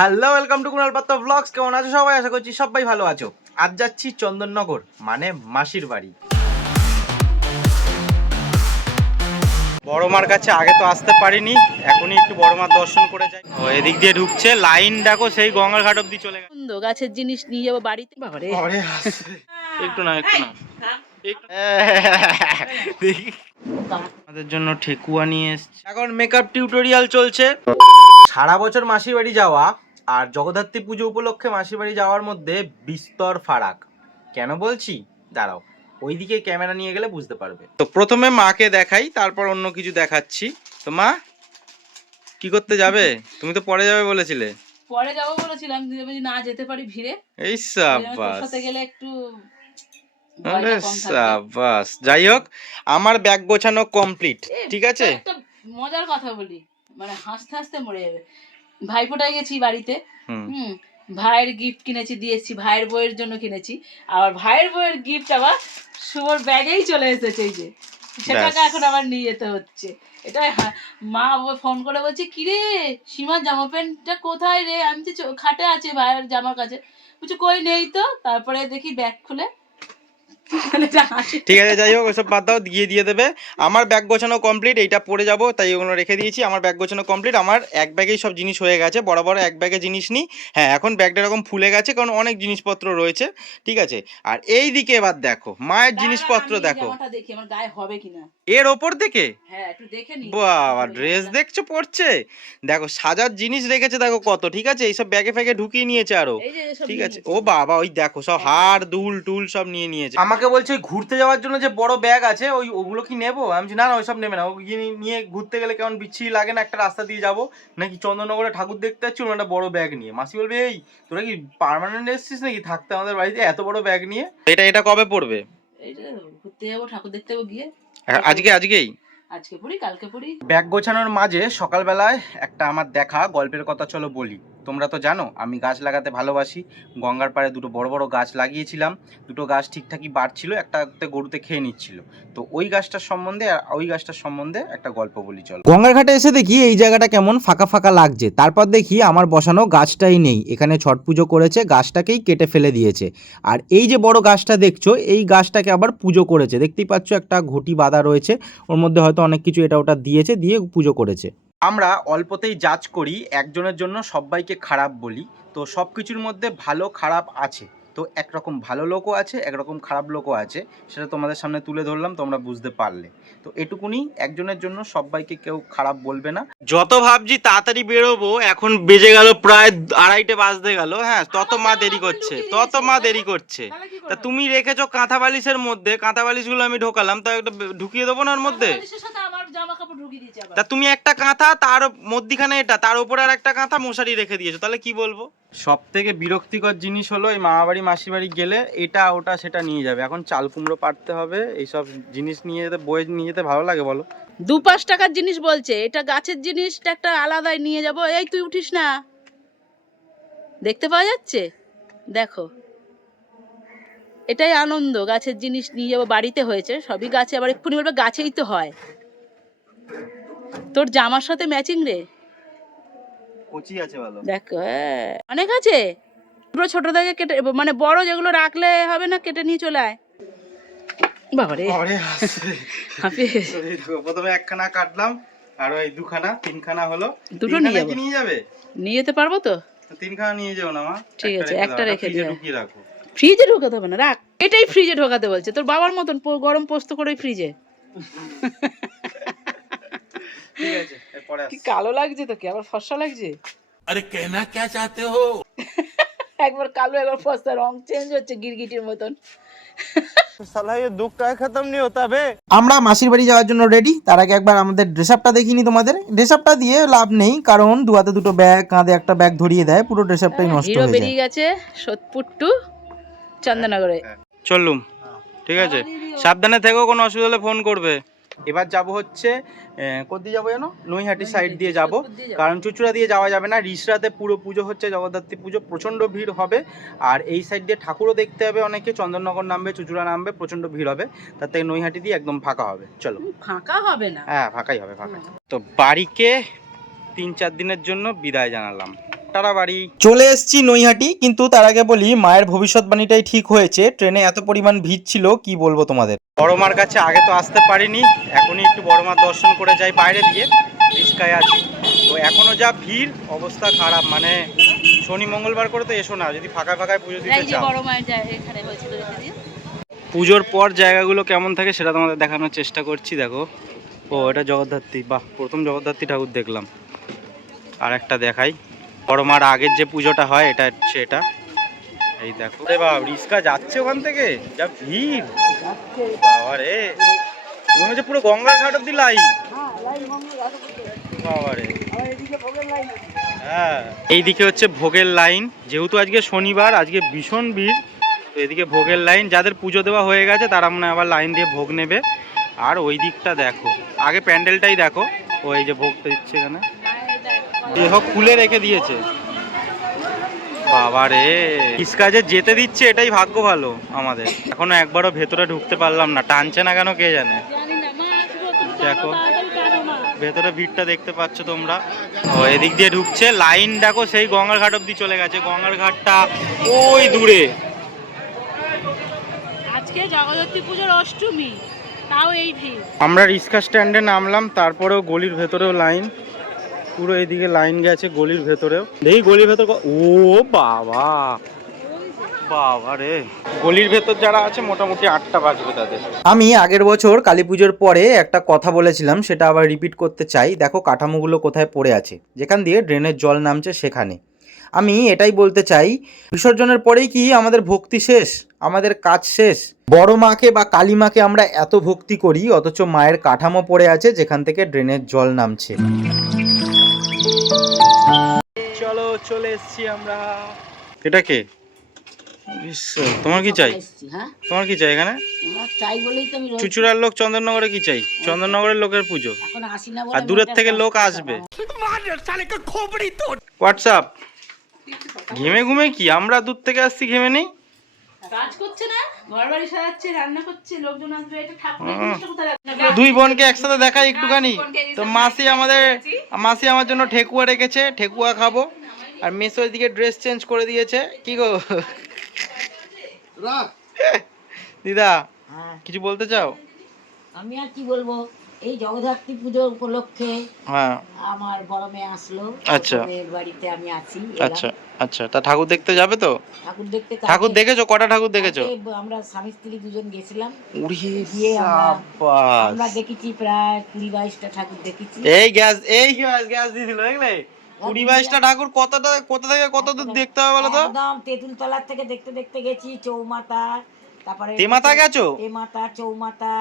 Hello, welcome to Kunal পাত্র blogs. কেমন আছো সবাই? আশা করছি সবাই ভালো আছো। আজ যাচ্ছি চন্দননগর, মানে মাসির বাড়ি। বড় মার কাছে আগে তো আসতে পারিনি, এখনই একটু বড় মার দর্শন করে যাই। ও এদিক দিয়ে ঢুকছে, লাইন দেখো সেই গঙ্গার ঘাট অব্দি চলে গেছে। সুন্দর গাছের জিনিস নিয়ে যাবো বাড়িতে। বাবারে একটু না আমাদের জন্য ঠেকুয়া নিয়ে এসছে। এখন মেকআপ টিউটোরিয়াল চলছে। সারা বছর মাসির বাড়ি যাওয়া আর জগদ্ধাত্রী পুজো উপলক্ষে মাসির বাড়ি যাওয়ার মধ্যে বিস্তর ফারাক। কেন বলছি দাঁড়াও, ওইদিকে ক্যামেরা নিয়ে গেলে বুঝতে পারবে। তো প্রথমে মাকে দেখাই, তারপর অন্য কিছু দেখাচ্ছি। তো মা কি করতে যাবে? তুমি তো পরে যাবে বলেছিলে। পরে যাবো বলেছিলাম, না যেতে পারি ভিড়ে। এই সাবাস, সাথে গেলে একটু সাবাস। যাই হোক, আমার ব্যাগ গোছানো কমপ্লিট, ঠিক আছে। একটা মজার কথা বলি, মানে হাসতে হাসতে মরে যাবে। ভাইফোঁটায় গেছি বাড়িতে, ভাইয়ের গিফট কিনেছি, দিয়েছি। ভাইয়ের বইয়ের জন্য কিনেছি, আবার ভাইয়ের বইয়ের গিফট আবার শুভর ব্যাগেই চলে এসেছে। এই যে সেটাকে এখন আবার নিয়ে যেতে হচ্ছে। এটাই মা ফোন করে বলছে, কিরে সীমার জামা প্যান্টটা কোথায় রে? আমি তো খাটে আছে ভাইয়ের জামার কাছে। বলছে কই নেই তো। তারপরে দেখি ব্যাগ খুলে ঠিক আছে, যাই হোক ওসব বাদ দাও, দিয়ে দেবে। আমার ব্যাগ গোছানো কমপ্লিট, এইটা পরে যাব তাই ওগুলো রেখে দিয়েছি। আমার ব্যাগ গোছানো কমপ্লিট, আমার এক ব্যাগেই সব জিনিস হয়ে গেছে। বড় বড় এক ব্যাগে জিনিস নিই। হ্যাঁ, এখন ব্যাগটা এরকম ফুলে গেছে কারণ অনেক জিনিসপত্র রয়েছে, ঠিক আছে। আর এই দিকে এবার দেখো মায়ের জিনিসপত্র দেখো, দেখি আমার গায়ে হবে কিনা এর ওপর দেখে। হ্যাঁ একটু দেখে নি। বাবা, ড্রেস দেখছো পড়ছে, দেখো সাজার জিনিস রেখেছে দেখো কত, ঠিক আছে। এইসব ব্যাগে ফ্যাগে ঢুকিয়ে নিয়েছে আরো, ঠিক আছে। ও বাবা, ওই দেখো সব হার দুল টুল সব নিয়ে নিয়েছে। আমাকে বলছে ঘুরতে যাওয়ার জন্য যে বড় ব্যাগ আছে ওগুলো কি নেবো? আমি বলছি না না, ওইসব নেবে না। ওই নিয়ে ঘুরতে গেলে কেমন বিচ্ছিরি লাগে না? একটা রাস্তা দিয়ে যাবো নাকি চন্দননগরে ঠাকুর দেখতে যাচ্ছি, একটা বড় ব্যাগ নিয়ে। মাসি বলবে, এই তোরা কি পার্মানেন্ট এসেছিস নাকি থাকতে আমাদের বাড়িতে এত বড় ব্যাগ নিয়ে? এটা কবে পড়বে? এইটা ঘুরতে যাবো, ঠাকুর দেখতে যাবো গিয়ে। আজকেই আজকে পড়ি, কালকে পড়ি। ব্যাগ গোছানোর মাঝে সকালবেলায় একটা আমার দেখা গল্পের কথা চলো বলি। তোমরা তো জানো আমি গাছ লাগাতে ভালোবাসি। গঙ্গার পাড়ে দুটো বড় বড় গাছ লাগিয়েছিলাম। দুটো গাছ ঠিকঠাকই বাড়ছিল, একটাতে গরুতে খেয়ে নিচ্ছিল। তো ওই গাছটার সম্বন্ধে একটা গল্প বলি চলো। গঙ্গার ঘাটে এসে দেখি এই জায়গাটা কেমন ফাঁকা ফাঁকা লাগছে। তারপর দেখি আমার বসানো গাছটাই নেই, এখানে ছট পুজো করেছে, গাছটাকেই কেটে ফেলে দিয়েছে। আর এই যে বড় গাছটা দেখছো, এই গাছটাকে আবার পুজো করেছে। দেখতেই পাচ্ছ একটা ঘটি বাঁধা রয়েছে, ওর মধ্যে হয়তো অনেক কিছু এটা ওটা দিয়েছে, দিয়ে পুজো করেছে। আমরা অল্পতেই জাজ করি, একজনের জন্য সবাইকে খারাপ বলি। তো সব কিছুর মধ্যে ভালো খারাপ আছে। তো একরকম ভালো লোকও আছে, একরকম খারাপ লোকও আছে। সেটা তোমাদের সামনে তুলে ধরলাম, তোমরা বুঝতে পারলে। তো এটুকুনি, একজনের জন্য সবাইকে কেউ খারাপ বলবে না। যত ভাবছি তাড়াতাড়ি বেরোবো, এখন বেজে গেল প্রায় 2:30 বাজতে গেল। হ্যাঁ, তত মা দেরি করছে। তা তুমি রেখেছো কাঁথা বালিশের মধ্যে, কাঁথা বালিশগুলো আমি ঢোকালাম, তা একটা ঢুকিয়ে দেবো না ওর মধ্যে? তা তুমি একটা কাঁথা, তার মধ্যিখানে এটা, তার উপরে আর একটা কাঁথা মশারি রেখে দিয়েছো, তাহলে কি বলবো? সব থেকে বিরক্তিকর জিনিস হলো এই মামাবাড়ি মাসি বাড়ি গেলে এটা ওটা সেটা নিয়ে যাবে। এখন চাল কুমড়ো পাড়তে হবে, এইসব জিনিস নিয়ে যেতে, বয়ে নিয়ে যেতে ভালো লাগে বলো? 2-5 টাকার জিনিস বলছে, এটা গাছের জিনিসটা একটা আলাদাই নিয়ে যাব। এই তুই উঠিস না, দেখতে পাওয়া যাচ্ছে, দেখো এটাই আনন্দ। গাছের জিনিস নিয়ে যাবো বাড়িতে, হয়েছে সবই গাছে। আবার এক্ষুনি বলবে গাছেই তো হয়। তোর জামার সাথে ম্যাচিং রে, কচি আছে ভালো, দেখো। হ্যাঁ অনেক আছে। পুরো ছোট থেকে কেটে, মানে বড় যেগুলো রাখলে হবে না, কেটে নিয়ে চলে আয়। বাবারে প্রথমে একখানা কাটলাম, আর ওই দুখানা তিনখানা হলো। দুটো নিয়ে যাবে, নিয়ে যেতে পারবো তো? তিনখানা নিয়ে যাও না মা। ঠিক আছে, একটা রেখে দিও। ঢুকিয়ে রাখো। ফ্রিজে ঢোকাতে হবে না, রাখ। এটাই ফ্রিজে ঢোকাতে বলছে, তোর বাবার মতন গরম পোস্ত করে ফ্রিজে। ঠিক আছে, এরপরে কি কালো লাগছে তোকে, আবার ফর্সা লাগছে। আরে কেনা কে চাতে হো? একবার কালো একবার ফর্সা, রং চেঞ্জ হচ্ছে গিরগিটির মতন। আমরা মাসির বাড়ি যাওয়ার জন্য রেডি। তার আগে একবার আমাদের ড্রেস আপটা দেখিনি তোমাদের। ড্রেস আপটা দিয়ে লাভ নেই, কারণ দুহাতে দুটো ব্যাগ, কাঁধে একটা ব্যাগ ধরিয়ে দেয়, পুরো ড্রেস আপটাই নষ্ট হয়ে যায়। বেরিয়ে গেছে সোদপুর টু চন্দননগরে। চললুম, ঠিক আছে, সাবধানে থেকো, কোনো অসুবিধা হলে ফোন করবে। এবার যাব হচ্ছে কোথায় যাবো জানো? নৈহাটি সাইড দিয়ে যাব, কারণ চুচুড়া দিয়ে যাওয়া যাবে না। রিসরাতে পুরো পুজো হচ্ছে, জগদ্ধাত্রী পুজো, প্রচণ্ড ভিড় হবে। আর এই সাইড দিয়ে ঠাকুরও দেখতে হবে অনেকে, চন্দননগর নামবে, চুচুড়া নামবে, প্রচণ্ড ভিড় হবে। তার থেকে নৈহাটি দিয়ে একদম ফাঁকা হবে। চলো। ফাঁকা হবে না? হ্যাঁ ফাঁকাই হবে, ফাঁকা। তো বাড়িকে 3-4 দিনের জন্য বিদায় জানালাম। তাড়াবাড়ি চলে এসেছি নৈহাটি। কিন্তু তার আগে বলি, মায়ের ভবিষ্যৎবাণীটাই ঠিক হয়েছে। ট্রেনে এত পরিমাণ ভিড় ছিল কি বলবো তোমাদের। বড় মার কাছে আগে তো আসতে পারিনি, এখনই একটু বড় মার দর্শন করে যাই বাইরে দিয়ে, রিস্কায় আছি তো। এখনো যা ভিড়, অবস্থা খারাপ। মানে শনি মঙ্গলবার করে তো এসো না যদি ফাঁকায় ফাঁকায় পুজো দিতে চাও। বড় মায়ের এখানে হয়েছিল পুজোর পর জায়গাগুলো কেমন থাকে সেটা তোমাদের দেখানোর চেষ্টা করছি। দেখো, ও এটা জগদ্ধাত্রী, বাহ, প্রথম জগদ্ধাত্রী ঠাকুর দেখলাম। আর একটা দেখাই, বড় মার আগের যে পুজোটা হয় এটা হচ্ছে এটা। এই দেখো রে বাবা, রিস্কা যাচ্ছে ওখান থেকে, যা ভিড় বাবা রে, মনে হচ্ছে পুরো গঙ্গার ঘাট অব্দি লাইন বাবা রে। হ্যাঁ, এইদিকে হচ্ছে ভোগের লাইন। যেহেতু আজকে শনিবার, আজকে ভীষণ ভিড়, তো এদিকে ভোগের লাইন। যাদের পুজো দেওয়া হয়ে গেছে তারা মনে হয় আবার লাইন দিয়ে ভোগ নেবে। আর ওই দিকটা দেখো, আগে প্যান্ডেলটাই দেখো, ওই যে ভোগটা দিচ্ছে এখানে, দেহ খুলে রেখে দিয়েছে বাবা রে। ইসকাজে যেতে দিচ্ছে, এটাই ভাগ্য ভালো আমাদের। এখনো একবারও ভেতরে ঢুকতে পারলাম না, টানছে না কেন কে জানে। দেখো ভেতরে ভিড়টা দেখতে পাচ্ছ তোমরা, ও এদিক দিয়ে ঢুকছে। লাইন দেখো সেই গঙ্গার ঘাট অব্দি চলে গেছে, গঙ্গার ঘাটটা ওই দূরে। আজকে জগদ্ধাত্রী পুজোর অষ্টমী, তাও এই ভিড়। আমরা রিক্সা স্ট্যান্ডে নামলাম, তারপরেও গলির ভেতরেও লাইন, পুরো এইদিকে লাইন গেছে গলির ভেতরেও। দেখি গলির ভেতর, ও বাবা বাবা রে, গলির ভেতর যারা আছে মোটামুটি 8টা বাজবে তাদের। আমি আগের বছর কালী পুজোর পরে একটা কথা বলেছিলাম, সেটা আবার রিপিট করতে চাই। দেখো কাঠামোগুলো কোথায় পড়ে আছে, যেখান দিয়ে ড্রেনের জল নামছে সেখানে। আমি এটাই বলতে চাই, বিসর্জনের পরেই কি আমাদের ভক্তি শেষ, আমাদের কাজ শেষ? বড় মাকে বা কালী মাকে আমরা এত ভক্তি করি, অথচ মায়ের কাঠামো পড়ে আছে যেখান থেকে ড্রেনের জল নামছে। চলো চলে এসছি আমরা। এটা কে? তোমার কি চাই? তোমার কি চাই এখানে? চুচুড়ার লোক চন্দননগরে কি চাই? চন্দননগরের লোকের পুজো, আর দূরের থেকে লোক আসবে। হোয়াটসঅ্যাপ ঘেমে ঘুমে কি, আমরা দূর থেকে আসছি, ঘেমে নেই। কাজ করছে না, ঘরবাড়ি সাজাচ্ছে, রান্না করছে, লোকজন আসবে, এটা ঠাকুরের জিনিসটা কোথায় রাখবে? দুই বোনকে একসাথে দেখাই একটুখানি। তো মাসি আমার জন্য ঠেকুয়া রেখেছে, ঠেকুয়া খাবো। আর মেসো এদিকে ড্রেস চেঞ্জ করে দিয়েছে। কি গো দিদা, কিছু বলতে চাও? আমি আর কি বলবো, এই জগদ্ধাত্রী পুজো উপলক্ষে হ্যাঁ আমার বড় মেয়ে আসলো। আচ্ছা, মেয়ের বাড়িতে আমি আছি। আচ্ছা আচ্ছা, তা ঠাকুর দেখতে যাবে তো? ঠাকুর দেখেছো? কটা ঠাকুর দেখেছো? আমরা স্বামী স্ত্রী দুজন গেছিলাম। গিয়ে আমরা দেখেছি প্রায় 20-22টা ঠাকুর দেখেছি। এই গ্যাস দিছিল, দেখলে? 20-22টা ঠাকুর। কোথা থেকে কত দূর দেখতে হবে বলো তো? একদম তেঁতুল তলার থেকে দেখতে দেখতে গেছি চৌমাথা, তারপরে তেমাথা গেছো? তেমাথা, চৌমাথা,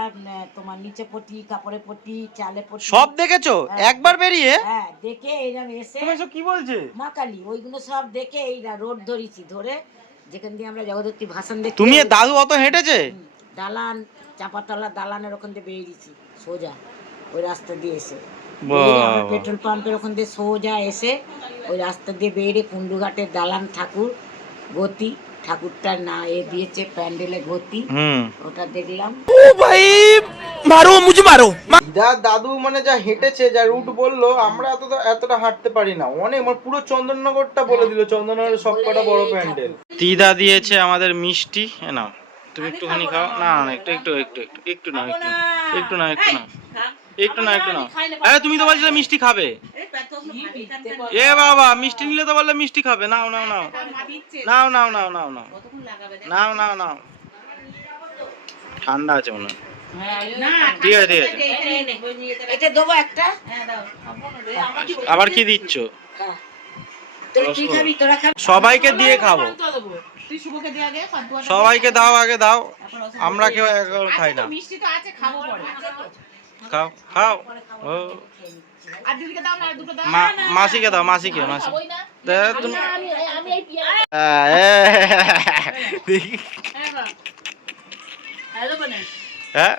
তোমার নিচে পটি, কাপড়ে পটি, চালে পটি, সব দেখেছো একবার বেরিয়ে? হ্যাঁ, দেখে এইরকম এসে। তুমি এসব কি বলছে? মা কালী ওইগুলো সব দেখে এই রোড ধরেছি, ধরে যেখান দিয়ে আমরা জগদ্ধাত্রী ভাসান দেখি। তুমি দাদু অত হেঁটেছে? দালান, চাপাতলা দালানের ওখান দিয়ে বেরিয়েছি সোজা, ওই রাস্তা দিয়ে এসে পেট্রোল পাম্পের ওখান দিয়ে সোজা এসে ওই রাস্তা দিয়ে বেরিয়ে কুন্ডুঘাটের দালান ঠাকুর গতি, ঠাকুরটার না এ দিয়েছে প্যান্ডেলে গতি, ওটা দেখলাম। ओ भाई मारो मुझे मारो। দাদু মানে যা হেঁটেছে, যা রুট বললো, আমরা এতটা হাঁটতে পারি না। অনেক, মানে পুরো চন্দননগরটা বলে দিল, চন্দননগরের সবকটা বড় প্যান্ডেল। দিদা দিয়েছে আমাদের মিষ্টি, নাও তুমি একটুখানি খাও। না না, একটু নাও। আরে তুমি তো বলছিলে মিষ্টি খাবে। এ বাবা, মিষ্টি নিলে তো বললে মিষ্টি খাবে। নাও। ঠান্ডা আছে মনে হয়। ঠিক আছে। এটা দেবো একটা। আবার কি দিচ্ছ? তোরা কি খাবি? তোরা খাবি? সবাইকে দিয়ে খাবো। সবাইকে দাও, আগে দাও। আমরা কেউ খাই না। খাও। ও মাসিকে দাও, মাসি। হ্যাঁ,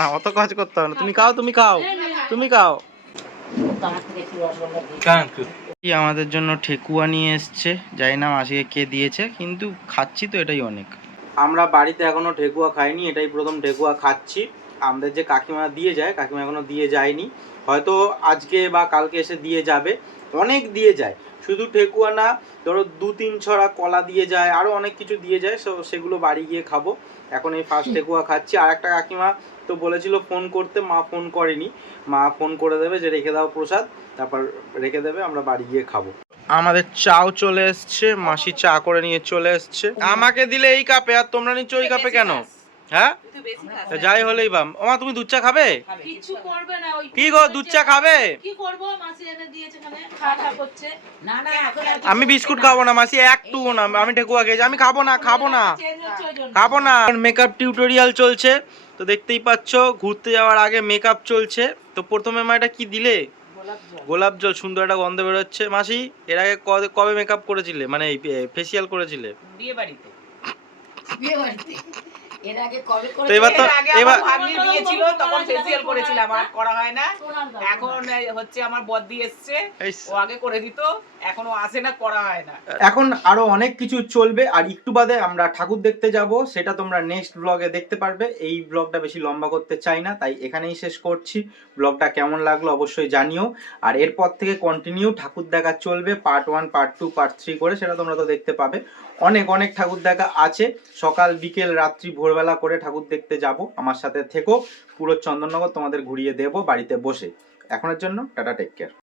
না অত কাজ করতে হবে না। তুমি খাও। আমাদের জন্য ঠেকুয়া নিয়ে এসছে, জানি না মাসিকে কে দিয়েছে, কিন্তু খাচ্ছি তো, এটাই অনেক। আমরা বাড়িতে এখনো ঠেকুয়া খাইনি, এটাই প্রথম ঠেকুয়া খাচ্ছি। আমাদের যে কাকিমা দিয়ে যায়, কাকিমা এখনো দিয়ে যায়নি, হয়তো আজকে বা কালকে এসে দিয়ে যাবে। অনেক দিয়ে যায়, শুধু ঠেকুয়া না, ধরো 2-3 ছড়া কলা দিয়ে যায়, আরও অনেক কিছু দিয়ে যায়। সেগুলো বাড়ি গিয়ে খাবো। এখন এই ফার্স্ট ঠেকুয়া খাচ্ছি। আর একটা কাকিমা তো বলেছিল ফোন করতে, মা ফোন করেনি, মা ফোন করে দেবে যে রেখে দাও প্রসাদ, তারপর রেখে দেবে, আমরা বাড়ি গিয়ে খাবো। আমাদের চাও চলে এসছে, মাসি চা করে নিয়ে চলে এসছে। আমাকে দিলে এই কাপে, আর তোমরা নিচ্ছ ওই কাপে কেন? হ্যাঁ, যাই হলেই বাম। ওমা তুমি দুধ চা খাবে? কিছু করবে না, ওই কি গো, দুধ চা খাবে? কি করব, মাসি এনে দিয়েছে, এখানে খাওয়া করছে। না না এখন আমি বিস্কুট খাবো না মাসি, একটুও না। আমি ঠেকুয়া খেয়েছি, আমি খাবো না, খাবো না, চেঞ্জ হচ্ছে ওই জন্য। খাবো না। মেকআপ টিউটোরিয়াল চলছে, তো দেখতেই পাচ্ছ ঘুরতে যাওয়ার আগে মেকআপ চলছে। তো প্রথমে মা এটা কি দিলে? গোলাপ জল। সুন্দর একটা গন্ধ বেরোচ্ছে। মাসি, এর আগে কবে মেকআপ করেছিলে, মানে ফেসিয়াল করেছিলে? বিয়ে বাড়িতে। এর আগে কবে করে তো এবার তো এর আগে আমার ভাগ্নির বিয়ে ছিল, তখন ফেসিয়াল করেছিলাম, আর করা হয় না। এখন হচ্ছে আমার বদ্দি এসছে, ও আগে করে দিত, এখনো আসে না, করা হয় না। এখন আরো অনেক কিছু চলবে, আর একটু বাদে আমরা ঠাকুর দেখতে যাব, সেটা তোমরা নেক্সট ব্লগে দেখতে পারবে। এই ব্লগটা বেশি লম্বা করতে চাই না, তাই এখানেই শেষ করছি। ব্লগটা কেমন লাগলো অবশ্যই জানিও। আর এরপর থেকে কন্টিনিউ ঠাকুর দেখা চলবে, পার্ট 1, পার্ট 2, পার্ট 3 করে, সেটা তোমরা তো দেখতে পাবে। অনেক অনেক ঠাকুর দেখা আছে, সকাল বিকেল রাত্রি ভোরবেলা করে ঠাকুর দেখতে যাব। আমার সাথে থেকো, পুরো চন্দননগর তোমাদের ঘুরিয়ে দেবো বাড়িতে বসে। এখনের জন্য টাটা, টেক কেয়ার।